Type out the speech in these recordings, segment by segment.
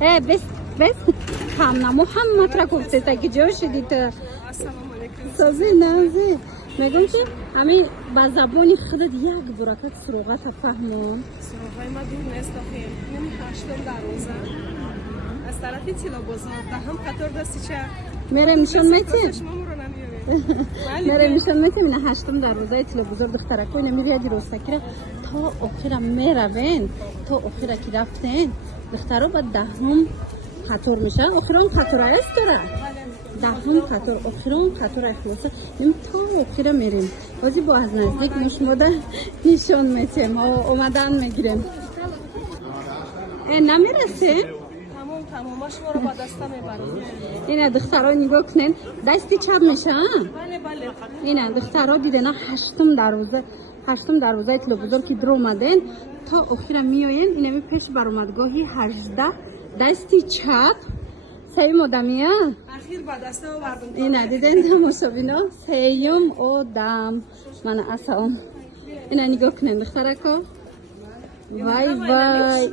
بس بس خامنا محمد را گفته تا که جا شدی تا السلام علیکم. سازی نازی میگم که همین با زبانی خودت یک برکت سروغت فهمون سروغای ما دور نیست خیر. نمی هشتم در روزه. از طرفی تیلا بازار دهم قطار دستی چه؟ میره نشان میتیم شما مرو نمیاره. میره نشان میتیم نه هشتم در روزای تیلا بزرگ دختره کوی نمیری یادی روستکی تا آخر میروین تا آخر که رفتین دختره با دهم قطار میشه آخران قطار است داره دهم قطار آخران قطار اخلاصه نیم تا آخر میریم بازی با از نزدیک مشموده نشان میتیم اومدن میگیریم نمیرسیم تمامش ما رو با دسته میبریم. اینه دخترها نگاه کنین دستی چپ میشه بله بله. اینه دخترها دیدن هشتم دروازه تلو بزرگ که در اومدن تا آخر میاین اینه می پیش برآمدگاهی 18 دستی چپ سیم آدمیه اخیر با دسته آوردم. اینه دیدن تماشابینا سیم آدم من اسام اینه نگاه کنین دخترکو وای وای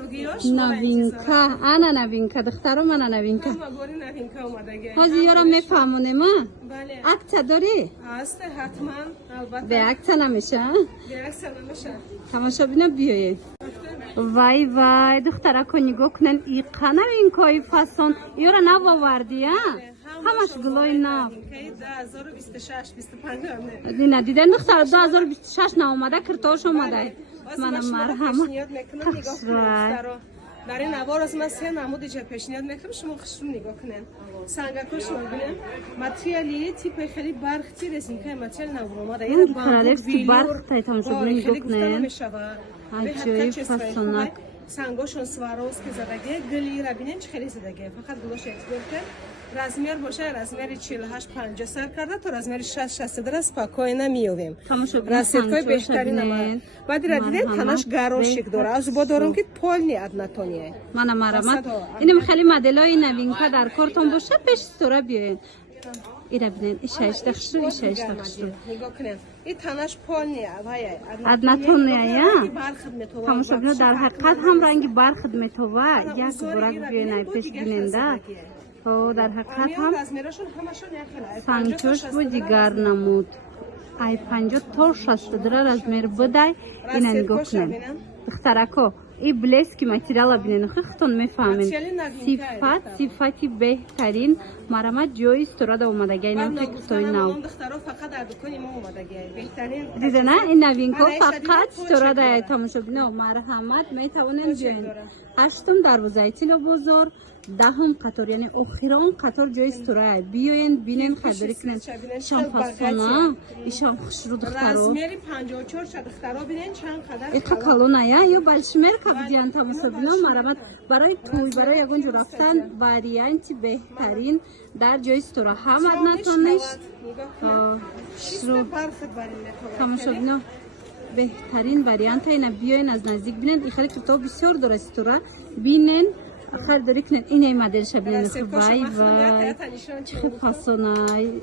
نوینکا انا نوینکا دخترو من نوینکا هازی یارا میفهمونه ما بله اکتا داری؟ هست حتما البته به اکتا نمیشه؟ به اکتا نمیشه تماشا بینا بیایید وای وای دخترکو نگاه کنن ایقا نوینکای فاسون یارا نو آوردی همش گلوی نو 2026 25 دینا دیدن دختر 2026 نه اومده کرتاش اومده من مرحمت میکنم در این نوار از من سه نمود ایجا پیشنهاد میکنم شما خشم نگاه کنین سنگاکو شما ببینین ماتریالی تیپ خیلی برختی رسین که ماتریال نور اومده یه بامبو برخ تایتام شد نگاه کنین عجیب فاسونک سنگاشون سواروسکی زدگی گلی را بینین چه خیلی زدگی فقط گلوش اکسپورت رزمیر باشه رزمیر 48 50 سر کرده تو رزمیر 60 60 است پاکای نمیویم راسیدکای بهترین نمه بعد را دیدین تنش گاروشیک داره از با دارم که پول نی ادناتونیه من مرامت اینم خیلی مدلای نوینکا در کارتون باشه پیش استورا بیاین اینا ببینین ایشش دخشو نگاه کنین این تنش پول نی ادناتونیه تماشا ببینید در حقیقت هم رنگی برخدمت و یک برک بیاین پیش بیننده در حقیقت هم سانچوش بود دیگر نمود ای 50 تا 60 درار از میر بودای این نگاه کنین دخترکو این بلیس که ماتریال بینین خودتون میفهمین صفتی بهترین مرامت جای استوراد اومدگی اینم تکستوی نو دیده نه این نوینکو فقط استوراد تماشا بینه مرحمت میتونین بیاین هشتم دروازه تیلا بزرگ دهم قطار یعنی آخران قطار جای استورای بیاین بینین خریداری کنین شام فاسونا ایشان خوشرو دخترو رزمیری 54 شد دخترا بینین چند قدر ایقا کلونه یا بلشمیر که بیان تماشا بینه مرامت برای توی برای یگونجو رفتن واریانتی بهترین در جای استورا هم ادناتونش تماشا بینه بهترین واریانت اینا بیاین از نزدیک بینن این خیلی کتاب بسیار داره استورا بینن خریداری کنین این مدل شبیه وای وای چه فاسونای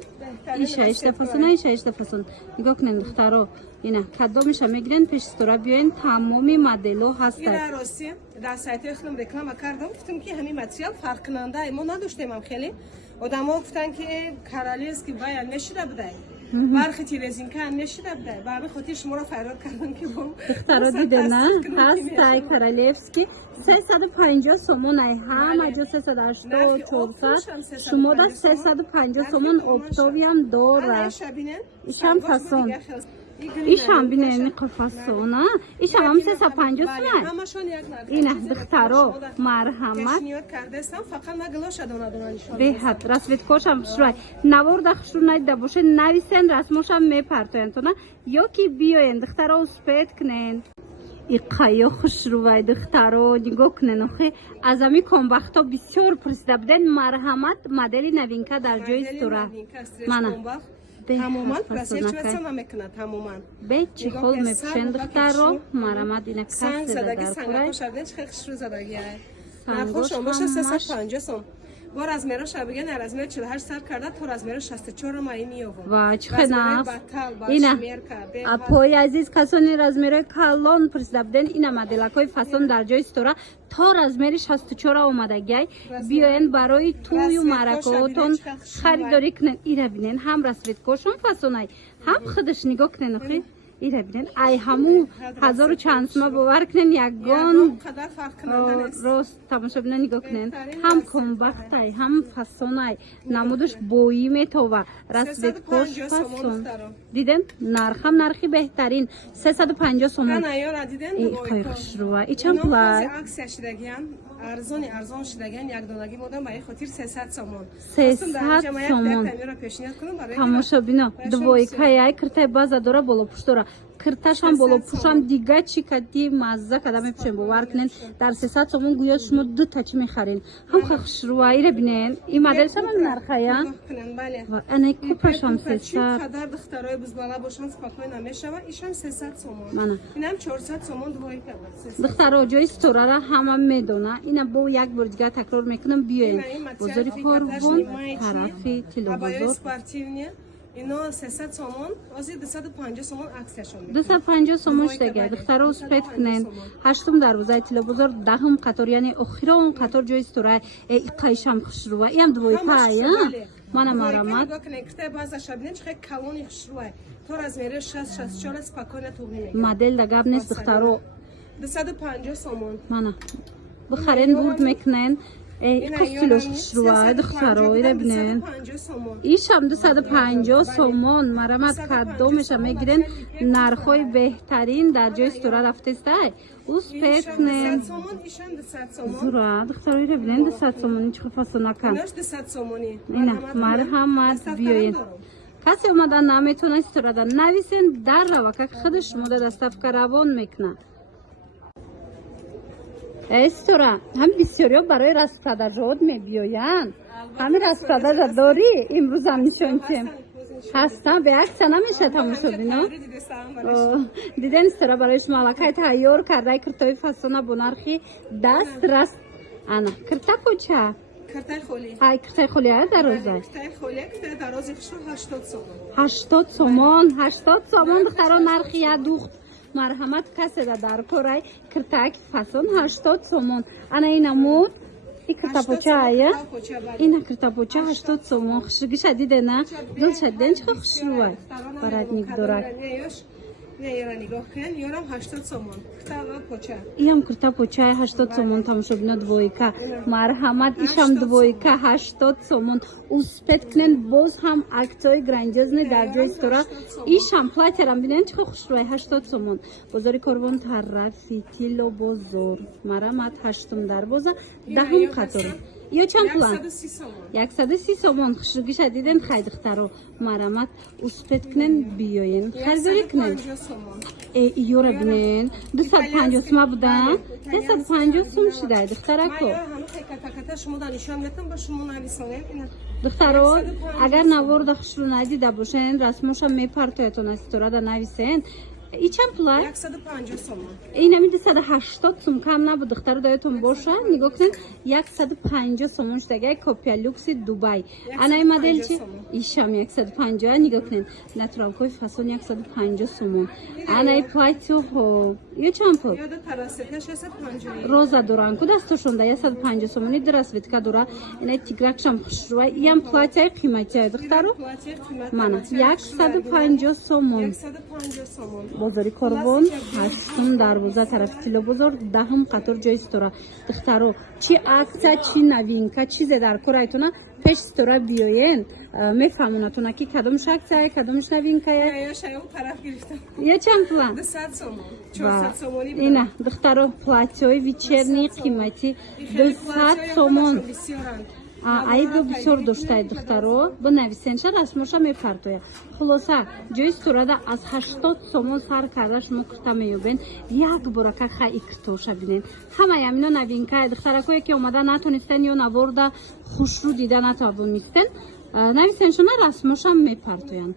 ایشه فاسون نگاه کنین دخترها اینا کدو میشه میگیرن پیش استورا بیاین تمامی مدلو هستن این راستی در سایت خودم رکلام کردم گفتم که همین متریال فرق کننده ما نداشتیم خیلی آدما گفتن که کارالیس که باید نشده بوده برخی تیرزینکا نشده بوده و همین خاطر شما رو فرار کردم که با دخترها دیده نه هست تای کارالیفسکی 350 سومون همه جا 380 400 شما دا 350 سومون اکتاوی هم داره ایشم فاسون ایشم بینه قفاسونه ایشم هم 350 سومن اینه دخترها مرحمت به حد رسویت کوشم شروع نوارد خشور نایده باشه نویسن رسموشم میپرتوین تو نه یا که بیاین دخترها سپید کنین ایقای خوش روی دخترها نگاه کنن آخه از همی کامبختا بسیار پرسیده بودن مرحمت مدل نوینکا در جای استورا منه تماما رسیل چوستم نمیکنه تماما به چی خول میپشن دخترها مرحمت اینه سنگ زدگی سنگ خوش شدن چه خوش رو زدگی نخوش باشه 350 سوم با размераш биган размер 48 сар карда то размер 64 май миёвам. ва чихена ина апои азиз касони размери калон пурсида буден ина моделакои фасон дар ҷои стора то размери 64 омадагай биёен барои тӯю маракаотон харидорӣ кунен. ира бинен ҳам расветкошон фасонай ҳам худаш нигоҳ кунен охи ира бинен ай ҳаму ҳазору чанд сума бовар кунен ягон рост тамошо бинен нигоҳ кунен ҳам комбахтай ҳам фасонай намудаш боӣ метова расветкош фасон диден нархам нархи беҳтарин 350 сомон қой хушрува ичам пулай арзони арзон шидаган якдонаги модам ба ин хотир 300 сомон 300 сомон тамошо бино двойкаяй киртай база дора боло пуш дора кирташам боло пушам дига чи кади мазза када мепушем бовар кунен дар 300 сомон гӯё шумо ду тачи мехарин ҳам хушрува ира бинен ин моделшам нархая анай купашам 300 кадар духтарои бузбала бошан спокойно мешава ишам 300 сомон инам 400 сомон двойка духтаро ҷои сторара ҳама медона ина бо як бор дига такрор мекунам биёен бозори корвон тарафи тилобозор ино 300 сомон ози 250 сомон аксияшон 250 сомон штага духтаро спред кунен ҳаштум дарвозаи тилобозор даҳум қатор яъне охирон қатор ҷои стора қайшам хушрува ям двойка я мана марамат то размери 64 спокойно туғни модель да гап нест духтаро 250 сомон мана бихарен бурд мекунен костилош хушрува духтаро ира бинен ишам 250 сомон марамат каддо меша мегирен нархои беҳтарин дар ҷои стора рафтестай успех кунен зура духтаро ира бинен 200 сомони чӣ фасонакан ина марҳамат биёен касе омадан наметавонад сторадан нависен дар рава как худи шумода доставка равон мекунад стора ҳам бисёриё барои распродажаот мебиёянд ҳами распродажа дорӣ имрӯзам нишонтем ҳастам беакса намеша тамошо бино диден стора барои шумо аллакай тайёр кардаи киртои фасона бо нархи дастрас ана кирта куча ҳай киртаи холия дароза 80 сомон 80 сомон духтаро нархи я духт марҳамат каседа дар корай киртаки фасон 80 сомон ана ина муд и киртапочая ина киртапоча 80 сомон хушригиша дидена дилша диден чиқа хушрувай барадник дорак иям киртапочая 80 сомон тамошо бино двойка марҳамат ишам двойка 80 сомон успет кунен боз ҳам актои грандиозни дар ҷои стора ишам платярам бинен чиқа хушрувай 80 сомон бозори корвон тарафи тило бозор марҳамат ҳаштум дарвоза даҳум қатор ё чанд пулан 130 сомон хушригиша диден хай духтаро марҳамат успет кунен биёен харидорӣ кунен ёра бинен 250 сума будан 250 сум шидай духтарако духтаро агар наворда хушру надида бошен расмоша мепартоятон аз сторада нависен и чанд пулай 150 сомон инами 280 сум кам набуд духтаро даётон боша нигоҳ кунен 150 сомон штагай копия люкси дубай анаи модель чи ишам 150 нигоҳ кунен натуралкои фасон 150 сомон анаи платьёҳо ё чанд пул роза доран ку дастошонда 150 сомони дирасветка дора инаи тигракшам хушрува иям платьяи қиматия духтаро мана 150 сомон бозори корвон ҳаштум дарвоза тарафи тилобозор даҳум қатор ҷои стора духтаро чи аксия чи новинка чизе дар корайтона пеш стора биёен мефаҳмонатона ки кадомш аксия кадомш новинкая я чанд пулан 200 сомон 400 сомони ина духтаро платьёи вечерни қимати 200 сомон айбо бисёр доштаи духтаро бинависенша расмоша мепартоя хулоса ҷои стурада аз 80 сомон сар карда шумо кирта меёбен як борака хай киртоша бинен ҳамаи амино новинкаи духтаракое ки омада натонистен ё наворда хушрӯ дида натавонистен нависеншона расмоша мепартоянд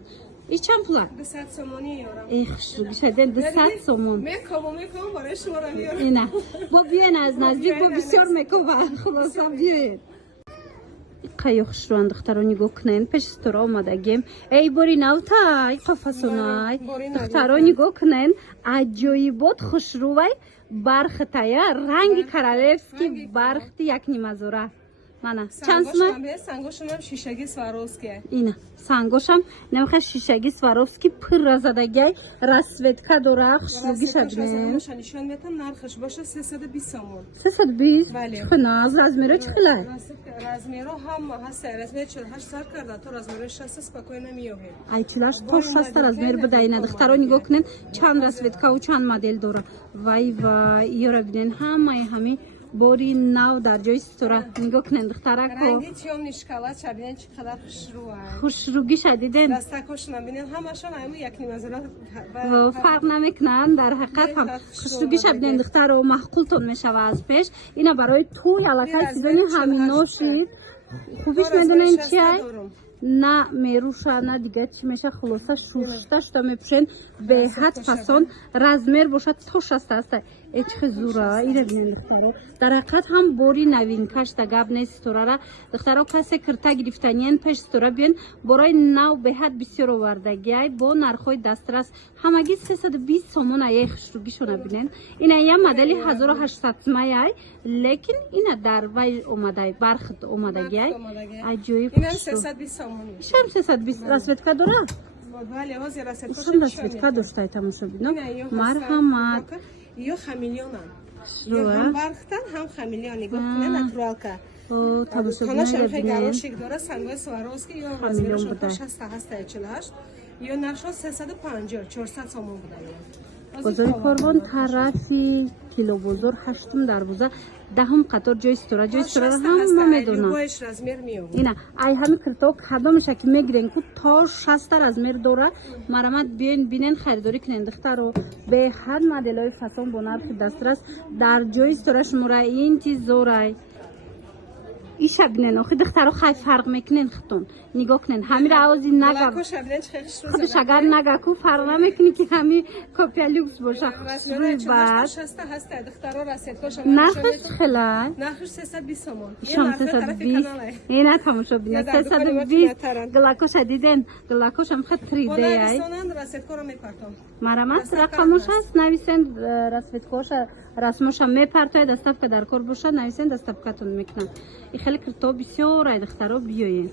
и чанд пула 200 сомони ёрам хушрӯгишаден 200 сомон мекомам барои шуморо меёрам ина бо биёен аз наздик бо бисёр мекова хулоса биёен қай хушрон духтаро нигоҳ кунен пеш стора омадагем эй бори навтай қафасонай духтаро нигоҳ кунен аҷоибот хушрувай бархтая ранги королевский бархти як нимазора мана чанд сумай сангошам шишаги сваровский ина сангошам намеха шишаги сваровский пурра задагай расветка дора хушруги шабнем нишон метам нархш боша 320 сомон 320 хна аз размеро чихила размеро ҳам ҳаст размер 48 сар карда то размеро 60 спокойно миёбем ай 48 то 60 размер буда ина духтаро нигоҳ кунен чанд расветкаву чанд модель дора вай вай иёра бинен ҳамаи ҳами бори нав дар ҷои стора нигоҳ кунен духтарако ранги тёмни шоколад шабинен чӣ қадар хушрӯа хушругӣ шадиден дастакошона бинен ҳамашон айму як нимазора фарқ намекунанд дар ҳақиқат ҳам хушругӣ шабинен духтаро маҳқултон мешава аз пеш ина барои туй аллакай чизони ҳамин ношид хубиш медонен чиай на меруша на дигар чӣ меша хулоса шуршта шуда мепӯшен беҳад фасон размер бошад то 60 аста эчхи зура ира бинен духтаро дар ҳақиқат ҳам бори новинкаш да гап нест сторара духтаро касе кирта гирифтаниен пеш стора биен борои нав беҳад бисёр овардагиай бо нархҳои дастрас ҳамагӣ 320 сомон аяй хушругишона бинен ина я модели 1800 сумаяй лекин ина дар вай омадай бархт омадагиай аҷоиб шам 320 расветка дора шам расветка доштаи тамошобино марҳамат ё хамелеонан ё ҳам бархтан ҳам хамелеон нигоҳ кунед натуралка тамошобино гарошик дора сангои сваровский ё размерашон то 60 ҳаста 48 ё наршо 350 400 сомон будаем бозори корвон тарафи килобозор ҳаштум дарвоза даҳум қатор ҷои стора ҳама медонам ина ай ҳами кирто кадомеша ки мегирен ку то 60 размер дора марамат биён бинен харидорӣ кунен духтаро беҳад моделҳои фасон бо нархи дастрас дар ҷои стора шумора интизорай иша бинен охи духтаро хай фарқ мекунен хитон нигоҳ кунен ҳамира авози нага худаш агар нага ку фарқ намекуни ки ҳами копия люкс боша хушрӯи бад нархиш хелай ишам 320 ина тамошо бина 320 глакоша диден глакошам хат 3D ай марамат рақамош аст нависен расветкоша расмоша мепартояд доставка дар кор бошад нависен доставкатон мекунам и хеле кирто бисёр ай духтаро биёед